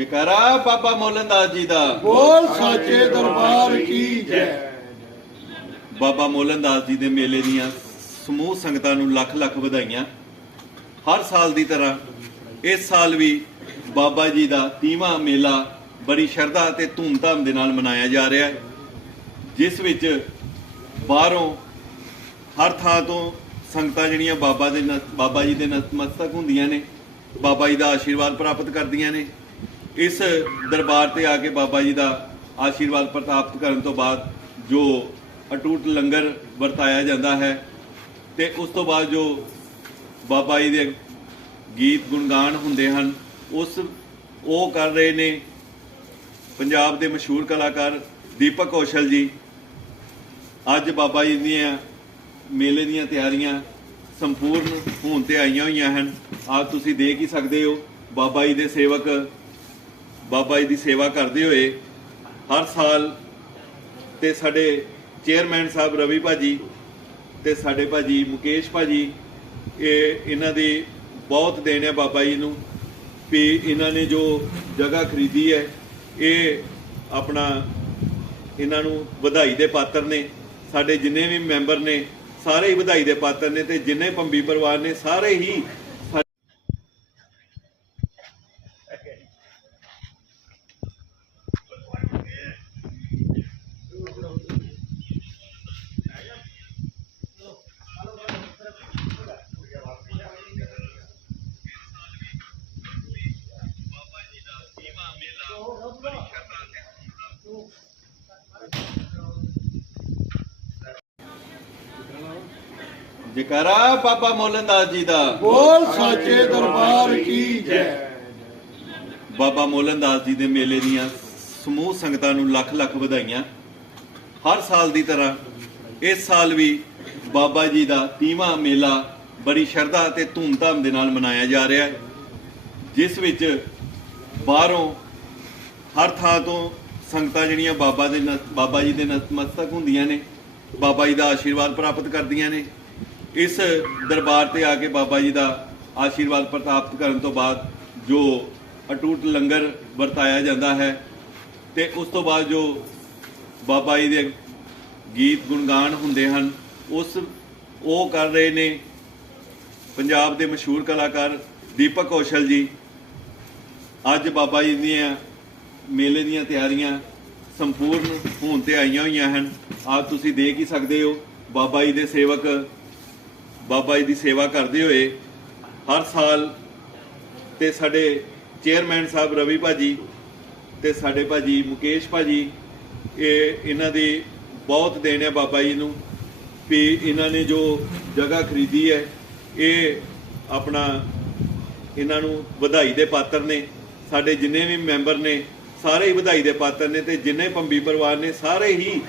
ਜਕਾਰਾ ਬਾਬਾ ਮੋਲਨਦਾਸ ਜੀ ਦਾ। ਬੋਲ ਸਾਚੇ ਦਰਬਾਰ ਕੀ ਜੈ। ਬਾਬਾ ਮੋਲਨਦਾਸ ਜੀ ਦੇ ਮੇਲੇ ਦੀਆਂ ਸਮੂਹ ਸੰਗਤਾਂ ਨੂੰ ਲੱਖ ਲੱਖ ਵਧਾਈਆਂ। ਹਰ ਸਾਲ ਦੀ ਤਰ੍ਹਾਂ ਇਸ ਸਾਲ ਵੀ ਬਾਬਾ ਜੀ ਦਾ 30ਵਾਂ ਮੇਲਾ ਬੜੀ ਸ਼ਰਧਾ ਤੇ ਧੂਮਧਾਮ ਦੇ ਨਾਲ ਮਨਾਇਆ ਜਾ ਰਿਹਾ ਹੈ। ਜਿਸ ਵਿੱਚ ਬਾਹਰੋਂ ਹਰ ਥਾਂ ਤੋਂ ਸੰਗਤਾਂ ਜਿਹੜੀਆਂ ਬਾਬਾ ਦੇ ਬਾਬਾ ਜੀ ਦੇ ਨਤਮਸਤਕ ਹੁੰਦੀਆਂ ਨੇ ਬਾਬਾ ਜੀ ਦਾ ਆਸ਼ੀਰਵਾਦ ਪ੍ਰਾਪਤ ਕਰਦੀਆਂ ਨੇ ਇਸ ਦਰਬਾਰ ਤੇ ਆ ਕੇ ਬਾਬਾ ਜੀ ਦਾ ਆਸ਼ੀਰਵਾਦ ਪ੍ਰਾਪਤ ਕਰਨ ਤੋਂ ਬਾਅਦ ਜੋ ਅਟੂਟ ਲੰਗਰ ਵਰਤਾਇਆ ਜਾਂਦਾ ਹੈ ਤੇ ਉਸ ਤੋਂ ਬਾਅਦ ਜੋ ਬਾਬਾ ਜੀ ਦੇ ਗੀਤ ਗੁਣਗਾਨ ਹੁੰਦੇ ਹਨ, ਉਸ ਉਹ ਕਰ ਰਹੇ ਨੇ ਪੰਜਾਬ ਦੇ ਮਸ਼ਹੂਰ ਕਲਾਕਾਰ ਦੀਪਕ ਕੌਸ਼ਲ ਜੀ। ਅੱਜ ਬਾਬਾ ਜੀ ਦੀਆਂ ਮੇਲੇ ਦੀਆਂ ਤਿਆਰੀਆਂ ਸੰਪੂਰਨ ਹੋਣ ਤੇ ਆਈਆਂ ਹੋਈਆਂ ਹਨ। ਆਪ ਤੁਸੀਂ ਦੇਖ ਹੀ ਸਕਦੇ ਹੋ, ਬਾਬਾ ਜੀ ਦੇ ਸੇਵਕ ਬਾਬਾ ਜੀ ਦੀ ਸੇਵਾ ਕਰਦੇ ਹੋਏ ਹਰ ਸਾਲ ਤੇ ਸਾਡੇ ਚੇਅਰਮੈਨ ਸਾਹਿਬ ਰਵੀ ਭਾਜੀ ਤੇ ਸਾਡੇ ਭਾਜੀ ਮੁਕੇਸ਼ ਭਾਜੀ, ਇਹ ਇਹਨਾਂ ਦੀ ਬਹੁਤ ਦੇਣ ਹੈ ਬਾਬਾ ਜੀ ਨੂੰ ਵੀ ਇਹਨਾਂ ਨੇ ਜੋ ਜਗ੍ਹਾ ਖਰੀਦੀ ਹੈ, ਇਹ ਆਪਣਾ ਇਹਨਾਂ ਨੂੰ ਵਧਾਈ ਦੇ ਪਾਤਰ ਨੇ, ਸਾਡੇ ਜਿੰਨੇ ਵੀ ਮੈਂਬਰ ਨੇ, ਸਾਰੇ ਹੀ ਵਧਾਈ ਦੇ ਪਾਤਰ ਨੇ ਤੇ ਜਿੰਨੇ ਪੰਬੀ ਪਰਿਵਾਰ ਨੇ, ਸਾਰੇ ਹੀ ਜਕਾਰਾ ਬਾਬਾ ਮੋਲਨਦਾਸ ਜੀ ਦਾ। ਬੋਲ ਸਾਚੇ ਦਰਬਾਰ ਕੀ ਜੈ। ਬਾਬਾ ਮੋਲਨਦਾਸ ਜੀ ਦੇ ਮੇਲੇ ਦੀਆਂ ਸਮੂਹ ਸੰਗਤਾਂ ਨੂੰ ਲੱਖ ਲੱਖ ਵਧਾਈਆਂ। ਹਰ ਸਾਲ ਦੀ ਤਰ੍ਹਾਂ ਇਸ ਸਾਲ ਵੀ ਬਾਬਾ ਜੀ ਦਾ 30ਵਾਂ ਮੇਲਾ ਬੜੀ ਸ਼ਰਧਾ ਤੇ ਧੂਮਧਾਮ ਦੇ ਨਾਲ ਮਨਾਇਆ ਜਾ ਰਿਹਾ ਹੈ ਜਿਸ ਵਿੱਚ ਬਾਹਰੋਂ ਹਰ ਥਾਂ ਤੋਂ ਸੰਗਤਾਂ ਜਿਹੜੀਆਂ ਬਾਬਾ ਦੇ ਨ- ਬਾਬਾ ਜੀ ਦੇ ਨਤਮਸਤਕ ਹੁੰਦੀਆਂ ਨੇ, ਬਾਬਾ ਜੀ ਦਾ ਆਸ਼ੀਰਵਾਦ ਪ੍ਰਾਪਤ ਕਰਦੀਆਂ ਨੇ। ਇਸ ਦਰਬਾਰ ਤੇ ਆ ਕੇ ਬਾਬਾ ਜੀ ਦਾ ਆਸ਼ੀਰਵਾਦ ਪ੍ਰਾਪਤ ਕਰਨ ਤੋਂ ਬਾਅਦ ਜੋ ਅਟੂਟ ਲੰਗਰ ਵਰਤਾਇਆ ਜਾਂਦਾ ਹੈ ਤੇ ਉਸ ਤੋਂ ਬਾਅਦ ਜੋ ਬਾਬਾ ਜੀ ਦੇ ਗੀਤ ਗੁਣਗਾਨ ਹੁੰਦੇ ਹਨ, ਉਸ ਉਹ ਕਰ ਰਹੇ ਨੇ ਪੰਜਾਬ ਦੇ ਮਸ਼ਹੂਰ ਕਲਾਕਾਰ ਦੀਪਕ ਕੌਸ਼ਲ ਜੀ। ਅੱਜ ਬਾਬਾ ਜੀ ਦੀਆਂ ਮੇਲੇ ਦੀਆਂ ਤਿਆਰੀਆਂ ਸੰਪੂਰਨ ਹੋਣ ਤੇ ਆਈਆਂ ਹੋਈਆਂ ਹਨ। ਆਪ ਤੁਸੀਂ ਦੇਖ ਹੀ ਸਕਦੇ ਹੋ, ਬਾਬਾ ਜੀ ਦੇ ਸੇਵਕ, ਬਾਬਾ ਜੀ ਦੀ ਸੇਵਾ ਕਰਦੇ ਹੋਏ ਹਰ ਸਾਲ ਤੇ ਸਾਡੇ ਚੇਅਰਮੈਨ ਸਾਹਿਬ ਰਵੀ ਭਾਜੀ ਤੇ ਸਾਡੇ ਭਾਜੀ ਮੁਕੇਸ਼ ਭਾਜੀ, ਇਹ ਇਹਨਾਂ ਦੀ ਬਹੁਤ ਦੇਣ ਹੈ ਬਾਬਾ ਜੀ ਨੂੰ ਵੀ ਇਹਨਾਂ ਨੇ ਜੋ ਜਗ੍ਹਾ ਖਰੀਦੀ ਹੈ, ਇਹ ਆਪਣਾ ਇਹਨਾਂ ਨੂੰ ਵਧਾਈ ਦੇ ਪਾਤਰ ਨੇ। ਸਾਡੇ ਜਿੰਨੇ ਵੀ ਮੈਂਬਰ ਨੇ ਸਾਰੇ ਹੀ ਵਧਾਈ ਦੇ ਪਾਤਰ ਨੇ ਤੇ ਜਿੰਨੇ ਪੰਬੀ ਪਰਿਵਾਰ ਨੇ ਸਾਰੇ ਹੀ